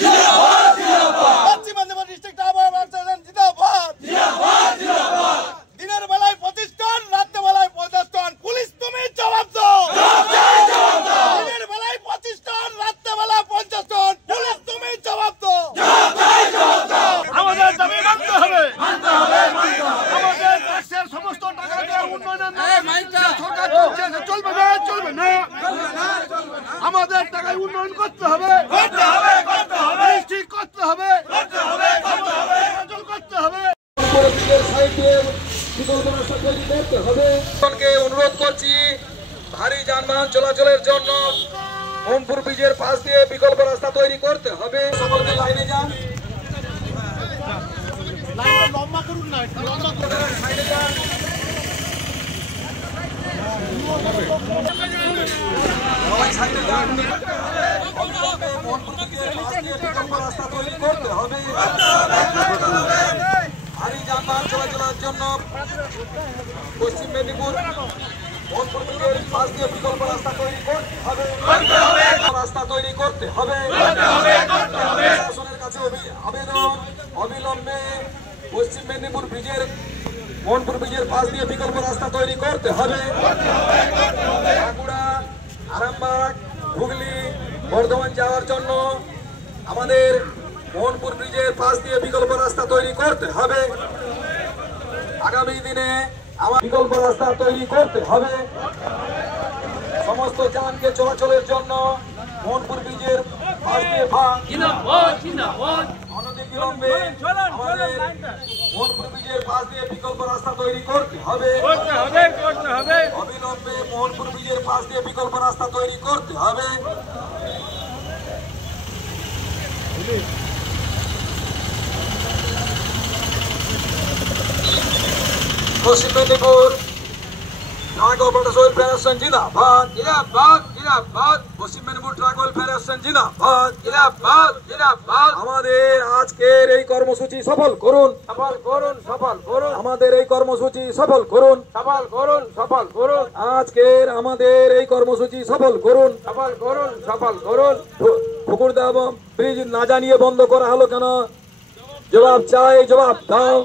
জিন্দাবাদ পশ্চিম মেদিনীপুর ডিস্ট্রিক্ট আবার জিন্দাবাদ দিনের বেলায় 25 টন রাতের বেলায় 50 টন পুলিশ তুমি জবাব দাও দিনের বেলায় 25 টন রাতের বেলায় 50 টন পুলিশ তুমি জবাব দাও আমাদের দাবি মানতে হবে আমাদের দেশের সমস্ত টাকা দিয়ে উন্নয়নের সরকার চলবে না আমাদের টাকায় উন্নয়ন করতে হবে করতে হবে অনুরোধ করছি ভারী যানবাহন চলাচলের জন্য ওমপুর ব্রিজের পাশ দিয়ে বিকল্প রাস্তা তৈরি করতে হবে। সকলকে লাইনে যান, লম্বা করুন না, সাইডে যান। সবাই সাইডে যান। বিকল্প রাস্তা তৈরি করতে হবে। ভারী যানবাহন চলাচলের জন্য পশ্চিম মেদিনীপুর ওমপুর ব্রিজের পাশ দিয়ে বিকল্প রাস্তা তৈরি করতে হবে। রাস্তা তৈরি করতে হবে। প্রশাসনের কাছে আবেদন, অবিলম্বে পশ্চিম মেদিনীপুর ব্রিজের ওমপুর ব্রিজের পাশ দিয়ে বিকল্প রাস্তা তৈরি করতে হবে। বাঁকুড়া, আরামবাগ, হুগলি, বর্ধমান যাওয়ার জন্য আমাদের মোহনপুর ব্রিজের পাশ দিয়ে বিকল্প রাস্তা তৈরি করতে হবে। আগামী দিনে আমার বিকল্প রাস্তা তৈরি করতে হবে। সমস্ত যানকে চলাচলের জন্য মোহনপুর ব্রিজের পাশ দিয়ে অনতিবিলম্বে আমাদের মোহনপুর ব্রিজের পাশ দিয়ে বিকল্প রাস্তা তৈরি করতে হবে। অবিলম্বে মোহনপুর ব্রিজের পাশ দিয়ে বিকল্প রাস্তা তৈরি করতে হবে। পশ্চিম Medinipur truck operators welfare association জিন্দাবাদ জিন্দাবাদ জিন্দাবাদ। পশ্চিম মেদিনীপুর ট্রাক ওয়েলফেয়ার অ্যাসোসিয়েশন জিন্দাবাদ জিন্দাবাদ জিন্দাবাদ। আমাদের আজকের এই কর্মসূচি সফল করুন, সফল করুন, সফল করুন। আমাদের এই কর্মসূচি সফল করুন, সফল করুন, সফল করুন। আজকের আমাদের এই কর্মসূচি সফল করুন, সফল করুন, সফল করুন। পুকুরদা ব্রিজ না জানিয়ে বন্ধ করা হলো কেন? জবাব চাই, জবাব দাও।